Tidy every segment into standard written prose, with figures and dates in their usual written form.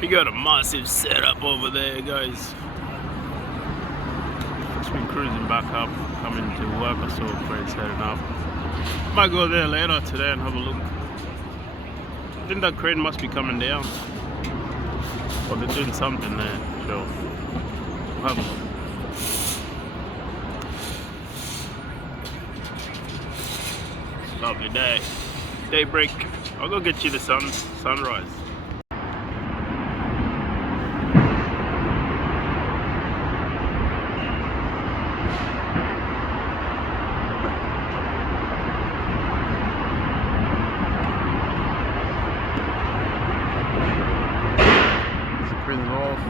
We got a massive setup over there, guys. Just been cruising back up, coming to work. I saw a crane setting up. Might go there later today and have a look. I think that crane must be coming down. Or they're doing something there, sure. We'll have a look. Lovely day. Daybreak. I'll go get you the sunrise. Wharf.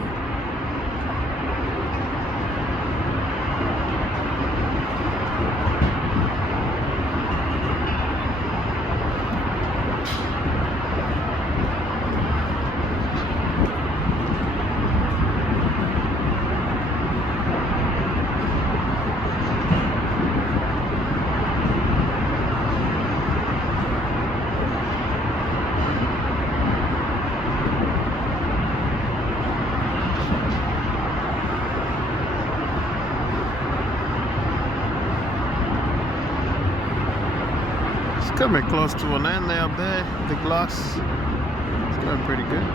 Coming close to an end there up there, the glass. It's going pretty good.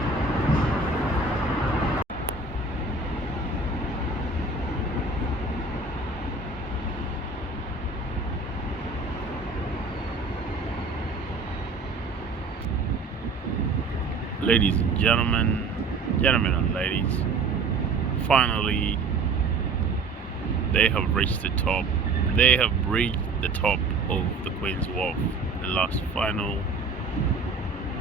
Ladies and gentlemen and ladies, finally they have reached the top. They have reached the top of the Queen's Wharf. The last final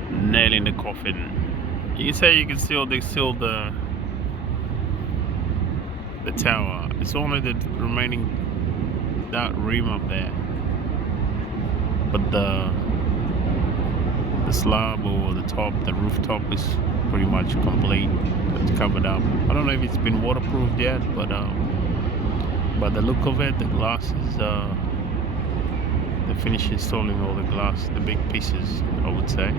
nail in the coffin. You can say you can still the tower. It's only the remaining that rim up there, but the slab or the top, the rooftop is pretty much complete. It's covered up. I don't know if it's been waterproofed yet, but by the look of it, the glass is they finished installing all the glass, the big pieces, I would say.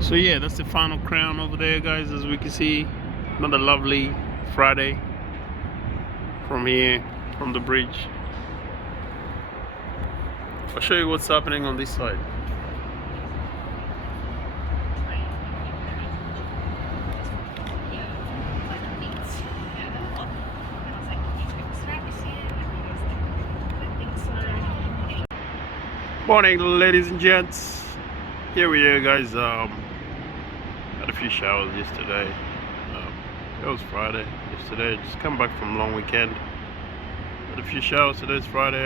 So yeah, that's the final crown over there, guys. As we can see, another lovely Friday from here, from the bridge. I'll show you what's happening on this side. Morning, ladies and gents. Here we are, guys. Had a few showers yesterday. It was Friday yesterday. Just come back from long weekend. Had a few showers. Today's Friday.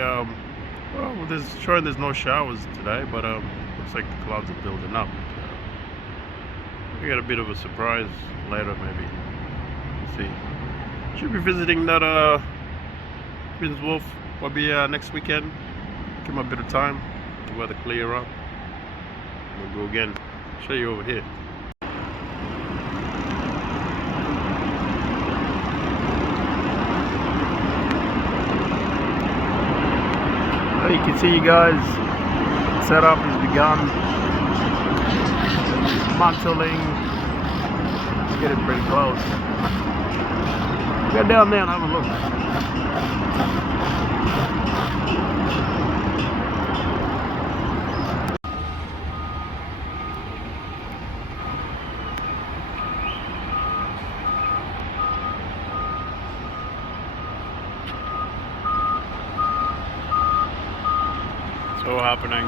Well, there's no showers today, but looks like the clouds are building up. We got a bit of a surprise later, maybe. We'll see. Should be visiting that Queen's Wharf probably next weekend. Give them a bit of time. The weather clear up. We'll go again. Show you over here. You can see, you guys, setup has begun. Dismantling. It's getting pretty close. Go down there and have a look. So happening.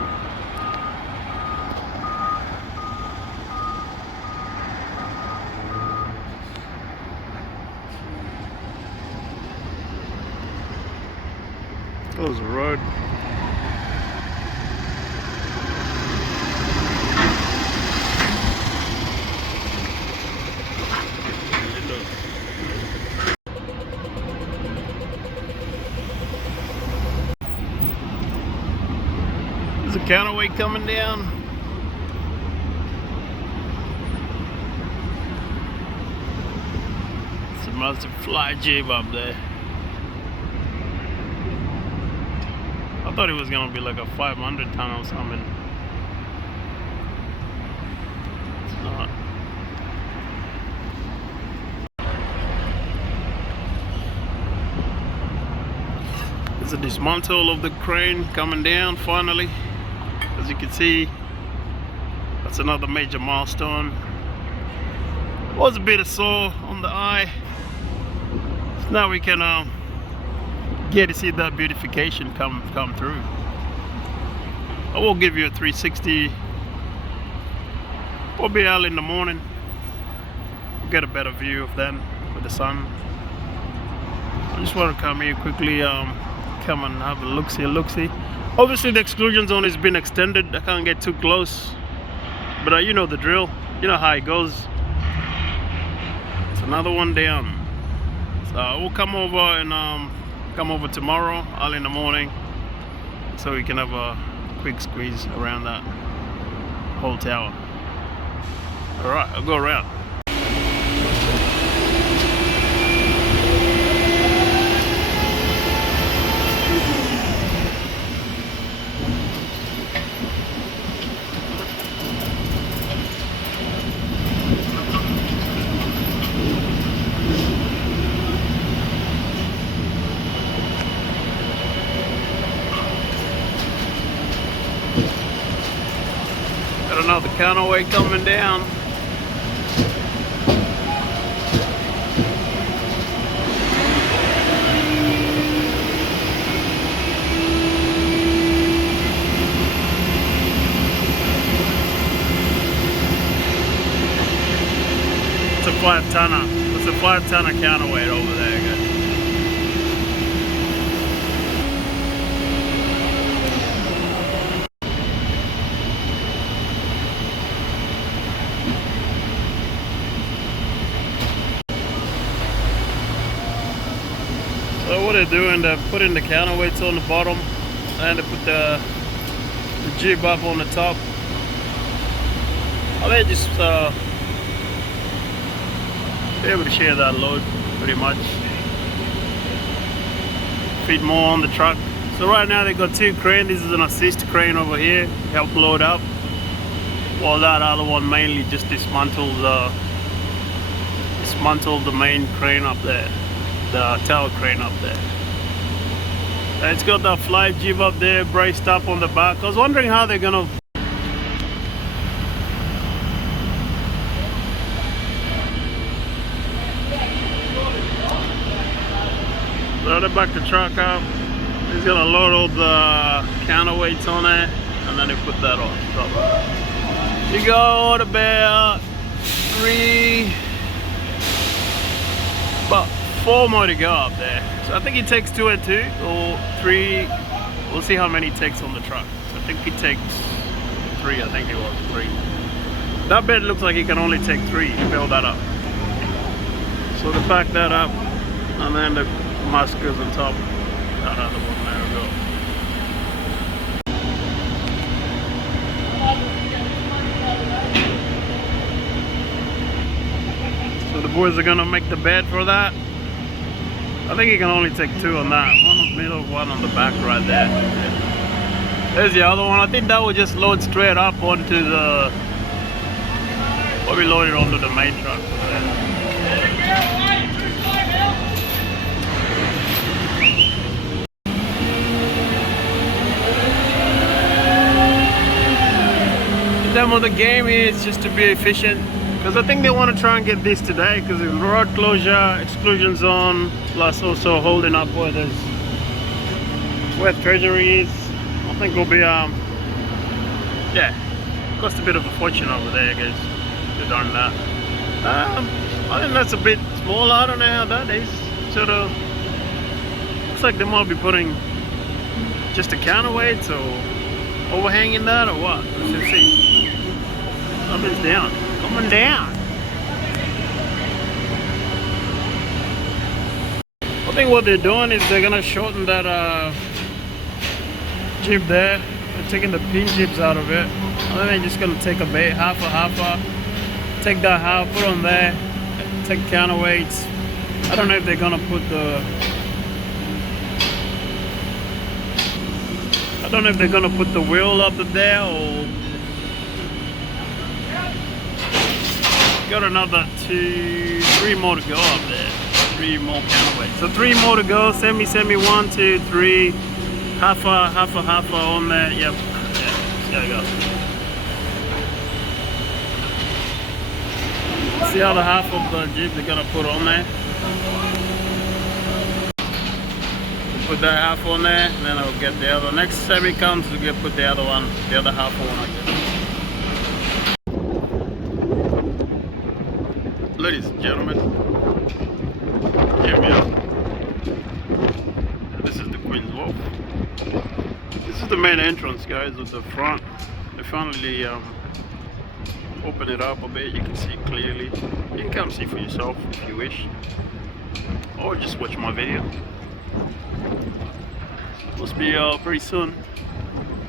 There's a road. There's a counterweight coming down. It's a massive fly jib up there. I thought it was gonna be like a 500 ton or something. It's not. There's a dismantle of the crane coming down finally. As you can see, that's another major milestone. Was a bit sore on the eye. So now we can get to see that beautification come through. I will give you a 360. Probably early in the morning. Get a better view of them with the sun. I just want to come here quickly, come and have a look-see. Obviously the exclusion zone has been extended. I can't get too close, but you know the drill. You know how it goes. It's another one down. So we'll come over and come over tomorrow early in the morning, so we can have a quick squeeze around that whole tower. All right, I'll go around. Got another counterweight coming down. It's a 5-tonner. It's a 5-tonner counterweight over there, guys. So what they're doing, they're putting the counterweights on the bottom and they put the jib up on the top. Oh, they just be able to share that load pretty much. Fit more on the truck. So right now they got 2 cranes. This is an assist crane over here, help load up, while that other one mainly just dismantles the main crane up there, the tower crane up there. And it's got that fly jib up there braced up on the back. I was wondering how they're gonna so they back the truck up. He's gonna load all the counterweights on it, and then he put that on top. You got about 4 more to go up there. So I think he takes 2 and 2 or 3. We'll see how many he takes on the truck. So I think he takes 3. I think it was 3. That bed looks like he can only take 3. He build that up. So to back that up, and then the maskers on top. That other one, there we go. So the boys are gonna make the bed for that. I think you can only take 2 on that. One in the middle, one on the back right there. There's the other one. I think that will just load straight up onto the, probably load it onto the main truck. The demo of the game is just to be efficient, because I think they want to try and get this today, because the road closure, exclusion zone, plus also holding up where there's where treasury is. I think will be yeah, cost a bit of a fortune over there, I guess, to done that. I think that's a bit small. I don't know how that is. Sort of looks like they might be putting just a counterweight or overhanging that or what. Let's see. Something's down. Coming down. I think what they're doing is they're gonna shorten that jib there. They're taking the pin jibs out of it. And then they're just gonna take a bait, half a, take that half, put on there, take counterweights. I don't know if they're gonna put the wheel up there, or got another 2, 3 more to go up there. 3 more counterweights. So 3 more to go. Semi, 1, 2, 3. Half a on there. Yep. Yeah, there you go. See the other half of the jib they're gonna put on there. Put that half on there, and then I'll get the other. Next semi comes, we'll get put the other one, the other half on again. Ladies and gentlemen, hear me out. This is the Queen's Wharf. This is the main entrance, guys, at the front. They finally open it up a bit. You can see clearly. You can come see for yourself if you wish, or just watch my video. Must be pretty soon.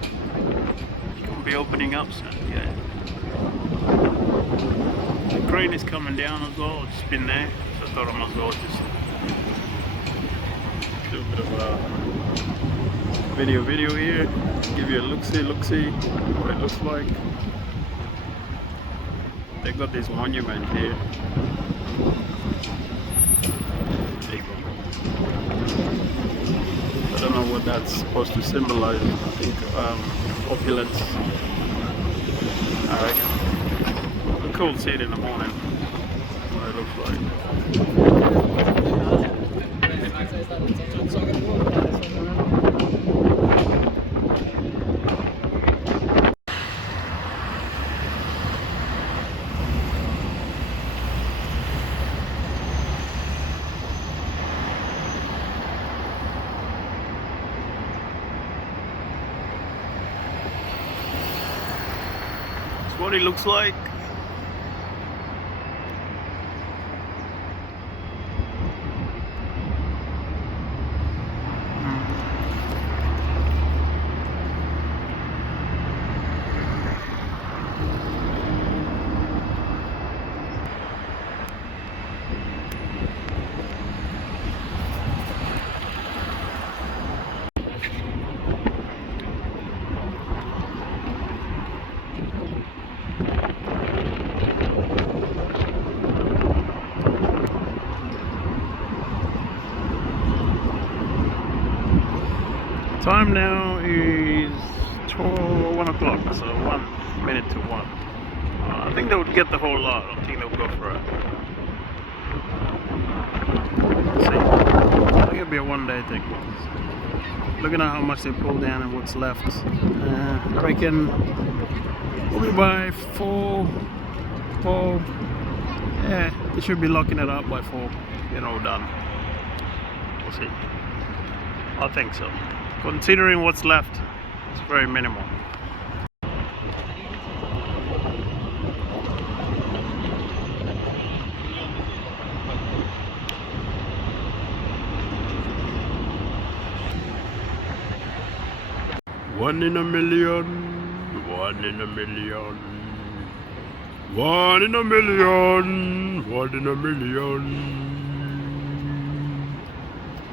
It's gonna be opening up soon. Yeah. The crane is coming down as well. It's been there, so I thought I might as well just do a bit of a video here. Give you a look-see what it looks like. They got this monument here. There you go. I don't know what that's supposed to symbolize. I think opulence. Alright. Cool to see it in the morning. What it looks like. That's what it looks like. Time now is 1 o'clock, so 1 minute to 1. I think they would get the whole lot. I don't think they would go for it. Let's see. I think it'll be a one-day thing. Looking at how much they pulled down and what's left. I reckon probably by 4. Yeah, they should be locking it up by 4. You know, done. We'll see. I think so. Considering what's left, it's very minimal. One in a million, 1 in a million, 1 in a million, 1 in a million.